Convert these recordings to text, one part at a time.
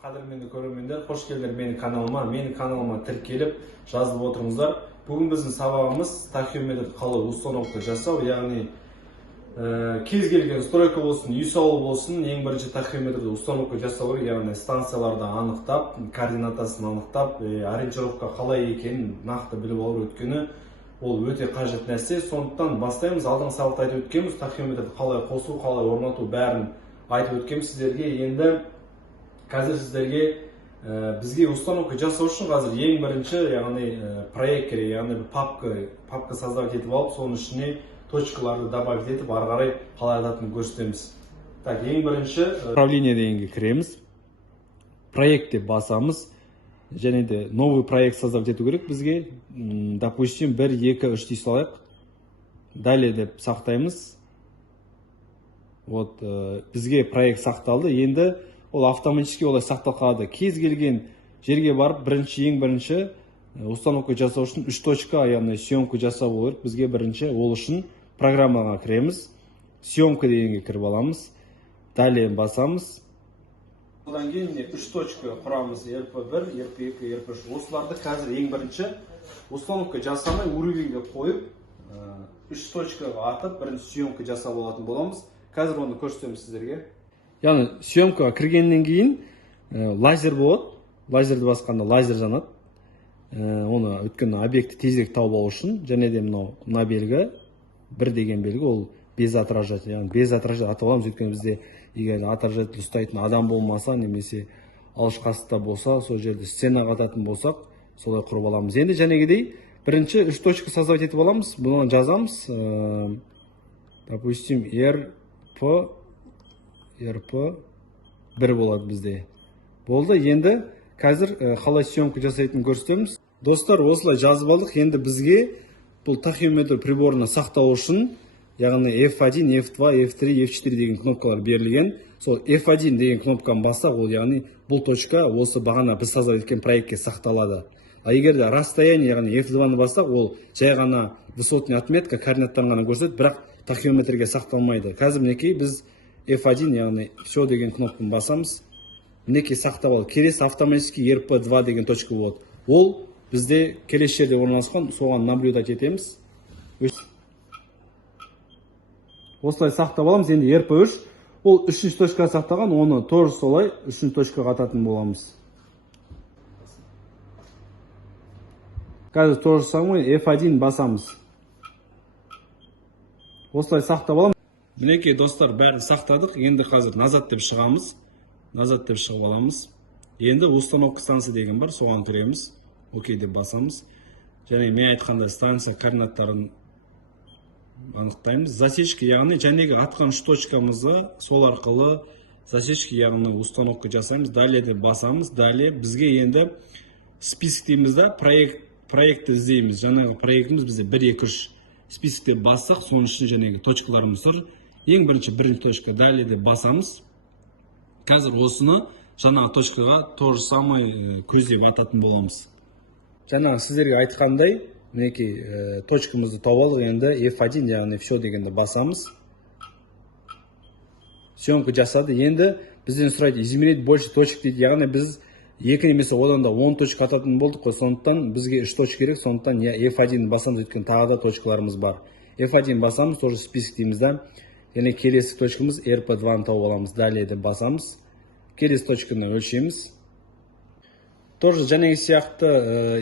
Қадірменді көрермендер, қош келдіңдер менің каналыма тіркеліп жазылып отырыңыздар. Бүгін біздің сабағымыз тахиометрді қалай установка жасау, яғни кез келген стройка болсын, үй салу болсын, ең бірінші тахиометрді установка жасау керек, яғни станцияларды анықтап, координатасын анықтап, ориентировка қалай екенін нақты біліп алу, өйткені ол өте қажет нәрсе. Сондықтан бастаймыз. Алдыңғы сабақта айтып өткенбіз, тахиометрді қалай қосу, қалай орнату бәрін айтып өткенбіз сіздерге. Енді қазір сіздерге бізге установка жасау үшін қазір ең бірінші, яғни проект керек, яғни папка создавать етіп алып, соның ішіне точкаларды добавить етіп, ары қарай қалай ататынын көрсетеміз. Так, ең бірінші управление дегенге кіреміз. Проект деп басамыз. Және де новый проект создавать ету керек бізге. Допустим, 1, 2, 3 дей салайық. Далее деп сақтаймыз. Вот, бізге проект сақталды. Енді ол автоматически олай сақталып қалады. Кез келген жерге барып, ең бірінші установка жасау үшін 3 точка, яғни съемка жасау болу керек. Бізге бірінші ол үшін программаға кіреміз. Съемка дегенге кіріп аламыз. Далее басамыз. Одан кейін 3 точка құрамыз, RP1, RP2, RP3. Осыларды қазір ең бірінші установка жасамай уровеньге қойып, 3 точкаға атып, бірінші съемка жасап алатын боламыз. Қазір оны көрсетеміз сіздерге. Яғни съемкаға кіргеннен кейін лазер болады. Лазерді басқанда лазер жанады. Оны өйткені объекті тезірек тауып алу үшін, және де мына белгі, 1 деген белгі, ол без отражатель. Яғни без отражатель атып аламыз, өйткені бізде егер отражатель ұстайтын адам болмаса, немесе алыс қасыта болса, сол жерде сценаға ататын болсақ, солай құрып аламыз. Енді жәнегідей бірінші 3 точка создавать етіп аламыз. Бұны жазамыз. Допустим, RP1 болады бізде. Болды. Енді қазір қалай съемка жасайтынын көрсетеміз. Достар, осылай жазып алдық. Енді бізге бұл тахиометр приборына сақтау үшін, яғни F1, F2, F3, F4 деген кнопкалар берілген. Сол F1 деген кнопканы бассақ, ол яғни бұл точка осы бағана біз создавать еткен проектке сақталады. А егер де расстояние, яғни F2-ны бассақ, ол жай ғана высотный отметка, координаттарын ғана көрсетеді, бірақ тахиометрге сақталмайды. Қазір мінекей біз F1, яғни все деген кнопканы басамыз. Мінекей сақтап алды. Келесі автоматически RP2 деген точка болады. Ол бізде келесі жерде орналасқан, соған наблюдать етеміз. Осылай сақтап аламыз. Енді RP3, ол 3-ші точка сақтаған, оны тоже солай 3-ші точкаға ататын боламыз. Қазір тоже самое F1 басамыз. Осылай сақтап аламыз. Мінекей достар, бәрін сақтадық. Енді қазір назад деп шығамыз. Назад деп шығып аламыз. Енді установка станция деген бар, соған кіреміз. Окей деп басамыз. Және мен айтқандай станция координаттарын анықтаймыз. Засечка, яғни жәнегі атқан 3 точкамызды сол арқылы засечка, яғни установка жасаймыз. Далее деп басамыз. Далее бізге енді список дейміз да, проектті іздейміз. Жаңағы проектіміз бізде 1, 2, 3 списокте бассақ, соның үшін жәнегі точкаларымыз тұр. Ең бірінші точка. Далее деп басамыз. Қазір осыны жаңағы точкаға тоже самый көздеп ататын боламыз. Жаңағы сіздерге айтқандай, мінекей точкамызды тауып алдық. Енді F1, яғни все дегенде басамыз. Съемка жасады. Енді бізден сұрайды, измерить больше точек дейді. Яғни біз 2 немесе одан да 10 точка ататын болдық қой. Сондықтан бізге 3 точка керек. Сондықтан F1 басамыз, өткен тағы да точкаларымыз бар. F1 басамыз, тоже список дейміз да. Яғни келесі точкамыз RP2-ны тауып аламыз. Далее деп басамыз. Келесі точканы өлшеміз. Тоже жәнегі сияқты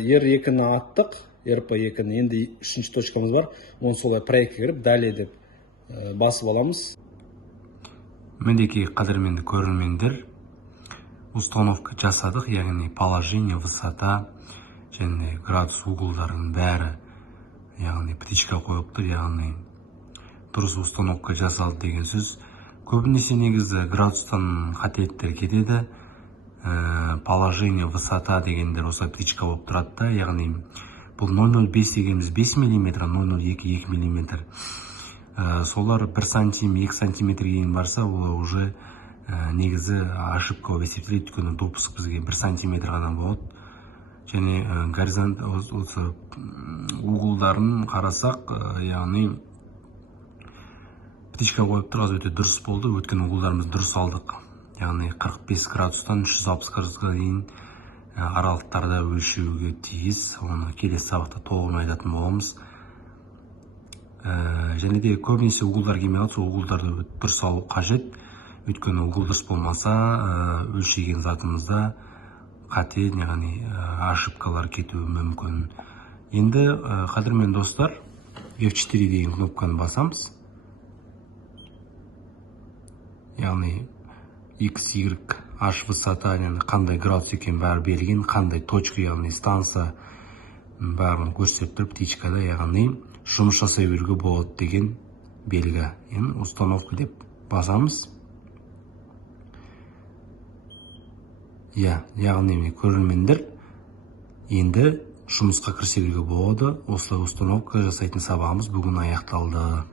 R2-ны аттық. RP2-ні, енді 3-ші точкамыз бар. Оны солай проектке кіріп, далее деп басып аламыз. Мінекей қадірменді көрермендер, установка жасадық, яғни положение, высота және градус углдарын бәрі, яғни птичка қойыпты, яғни дұрыс установка жасалды деген сөз. Көбінесе негізі градустан қателіктер кетеді. Положение, высота дегендер осы птичка болып тұрады да, яғни бұл 0,05 дегеніміз 5 мм, 0,02 2 мм. Солар 1 сантим, 2 сантиметр кейін барса, ол уже негізі ошибка болып есептеледі, өйткені допуск бізге 1 сантиметр ғана болады. Және горизонт осы углдарын қарасақ, яғни птичка қойып тұрғыз өте дұрыс болды, өткен углдарымыз дұрыс алдық. яғни 45 градустан 360 градусқа дейін аралықтарда өлшеуге тиіс. Оны келесі сабақта толығымен айтатын боламыз. Және де көбінесе угылдар келмей қалса, угылдарды дұрыс алу қажет. Өйткені угыл дұрыс болмаса, өлшеген затымызда қате, яғни ошибкалар кетуі мүмкін. Енді қадірмен достар, F4 деген кнопканы басамыз. Яғни X, Y, H высота, қандай градус екен бәрі белген, қандай точка, яғни станса бәрін көрсетіп тұр птичкада, яғни жұмыс жасай беруге болады деген белгі. Енді установка деп басамыз. Яғни көрермендер, енді жұмысқа кірісе беруге болады. Осылай установка жасайтын сабағымыз бүгін аяқталды.